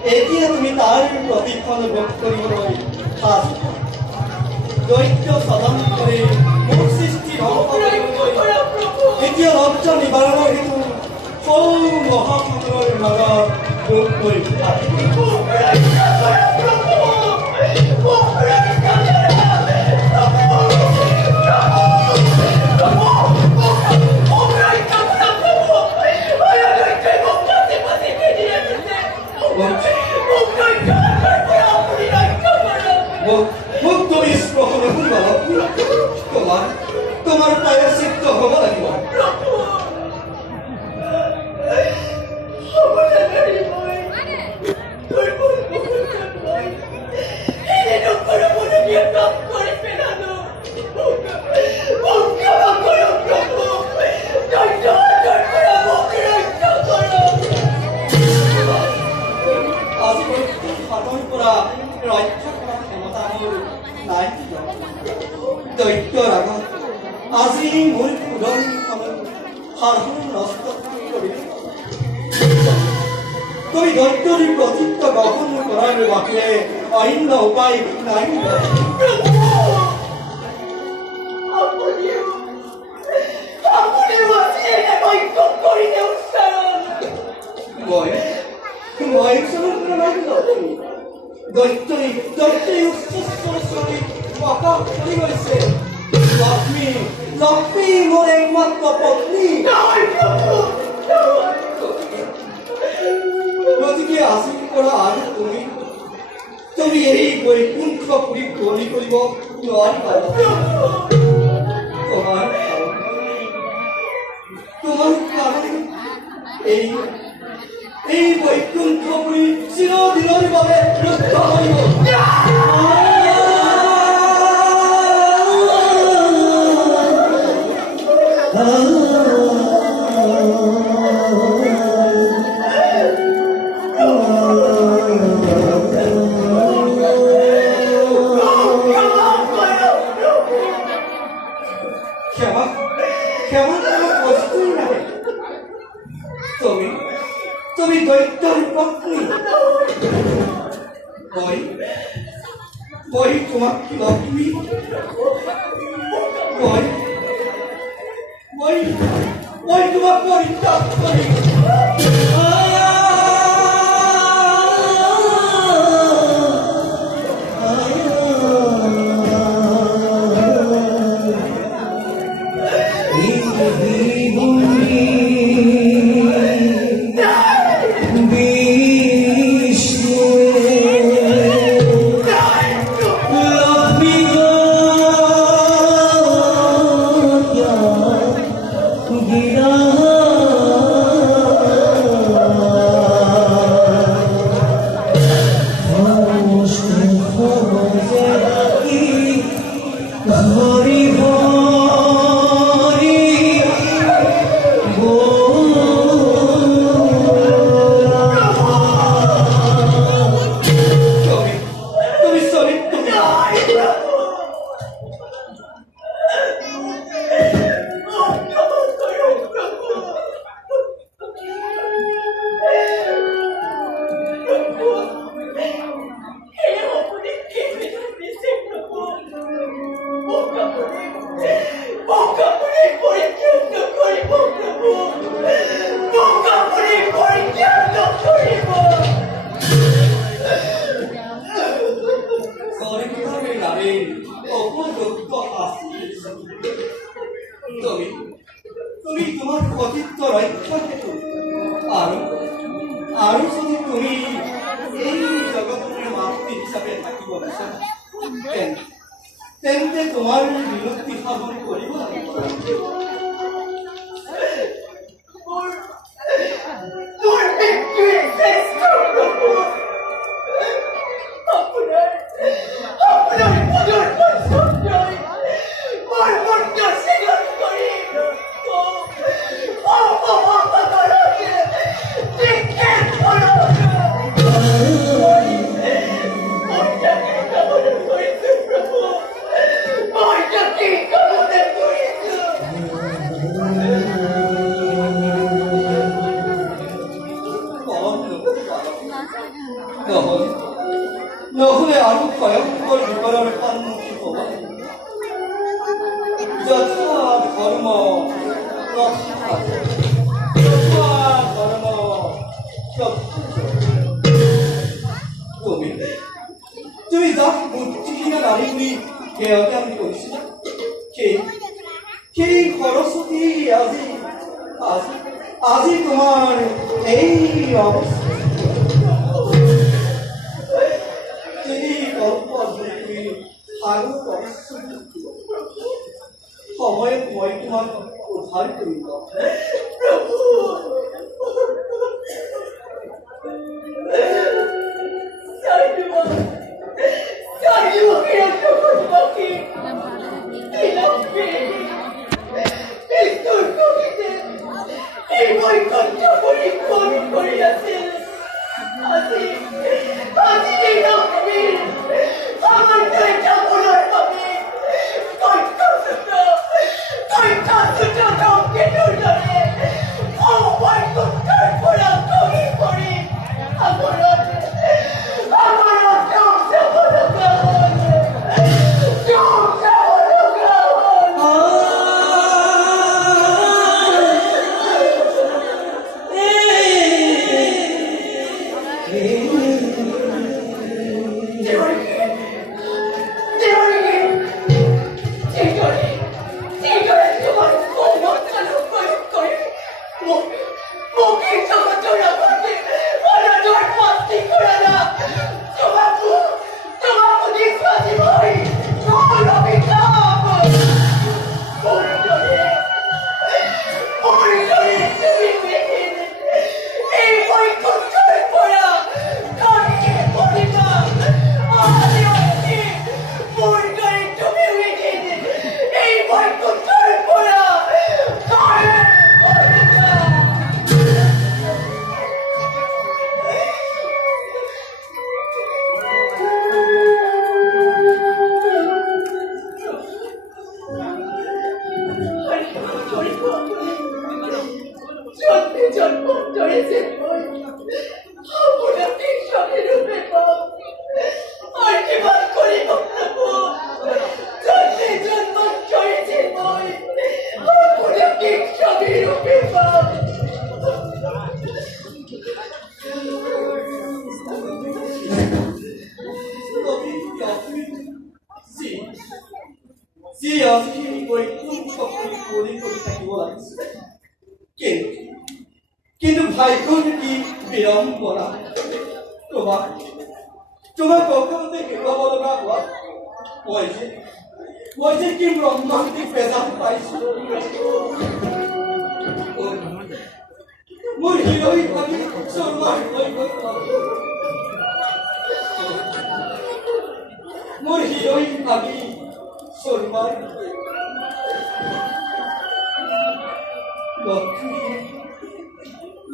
এতিয়া তুমি তাৰ প্ৰতিফল ভোগ কৰিবলৈ সাজ দৈত্য সাধন কৰি মোৰ সৃষ্টি ধ্বংস কৰিবলৈ এতিয়া লজ্জ নিবাৰণৰ হেতু সৌ মহাসাগৰৰ মাজত যোগ কৰি তোমাৰ প্ৰায়শ্চিত্ত হব লাগিব আজি হাতৰ পৰা ৰক্ষা কৰাৰ ক্ষমতা মোৰ নাই দৈত্যৰ আগত আজি মোৰ উদৰখনত সাধাৰণ নষ্ট কৰি তুমি দৈত্যৰ প্ৰতিত্ব গ্ৰহণ কৰাৰ বাহিৰে অন্য উপায় নাই মই দৈত্যই উচ্চস্বৰী প্ৰকাশ কৰি গৈছে লক্ষ্মী মোৰ একমাত্ৰ পত্নী গতিকে আজিৰ পৰা আৰু তুমি এই বৈকুণ্ঠপুৰী গঢ়ি কৰিব নোৱাৰিবা তোমাৰ কাৰণে এই বৈকুণ্ঠপুৰী চিৰদিনৰ বাবে ৰক্ষা কৰিব তুমি দৈত্যৰ পত্নী মই তোমাক লক্ষ্মী মই তোমাক পৰিত্যাগ কৰিম তুমি তোমাৰ অতীত ৰক্ষা হেতু আৰু যদি তুমি এই জগতৰ মাতৃ হিচাপে থাকিব বিচাৰা তেন্তে তোমাৰ বিৰক্তি সাধন কৰিব লাগিব নহলে আৰু ভয়ংকৰ বিপদৰ সন্মুখীন হ'ব যথা ধৰ্ম তথা ধৰ্ম তুমি যাক বুদ্ধিহীন নাৰী বুলি জ্ঞান কৰিছিলা সেই সৰস্বতী আজি তোমাৰ এই অৱস্থা সময়ত মই তোমাক উদ্ধাৰ কৰিব কিন্তু ভাগ্যৰ কি বিড়ম্বনা তোমাক অকলতে হেৰুৱাব লগা হোৱা মই যে কি ব্ৰহ্মাণ্ডিক বেজাল পাইছো মোৰ হৃদয় ভাগি চৰমাৰ হৈ গ'ল মোৰ হৃদয় ভাগি চৰমাৰ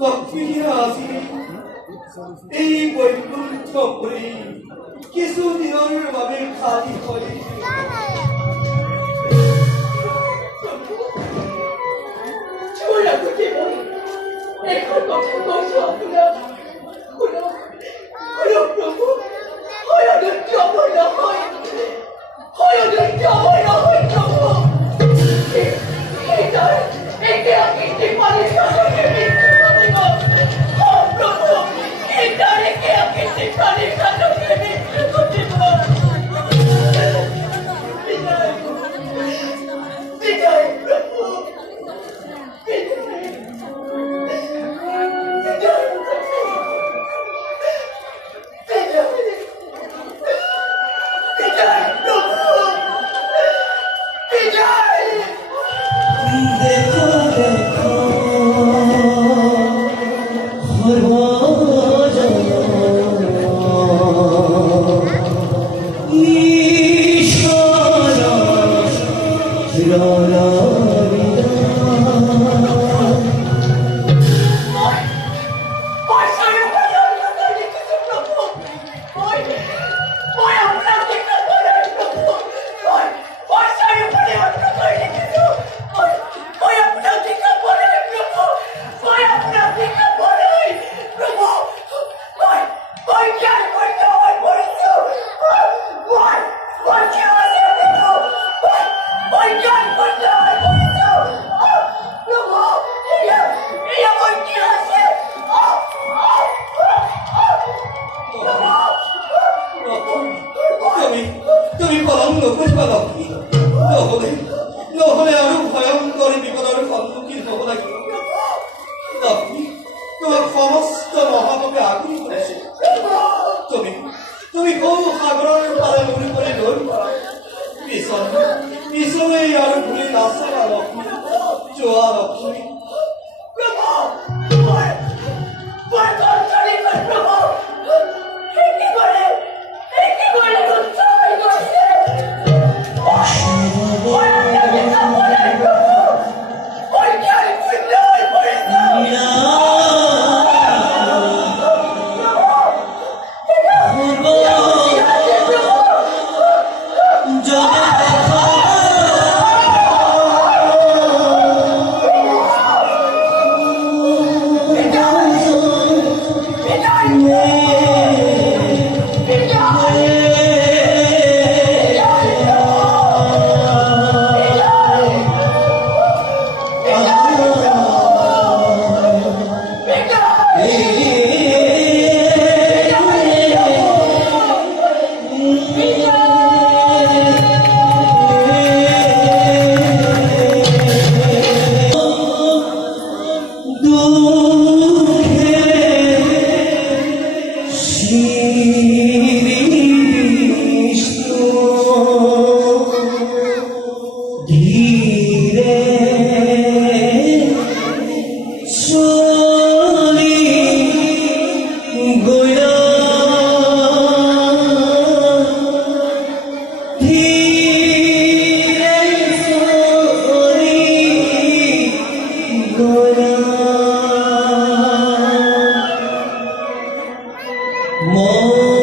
লক্ষ্মীহীন আজি এই বৈকুণ্ঠপুৰী কিছুদিনৰ বাবে খালী হৈ I can't থকা লক্ষ্মী নহলে আৰু ভয়ংকৰ বিপদৰ সন্মুখীন হ'ব লাগিব লক্ষ্মী তোমাক সমস্ত মহাপাপে আগুৰি ধৰিছে তুমি সৌ সাগৰৰ পাৰে উৰি কৰি লৈ পিছলৈ আৰু ঘূৰি নাচাবা লক্ষ্মী যোৱা লক্ষ্মী more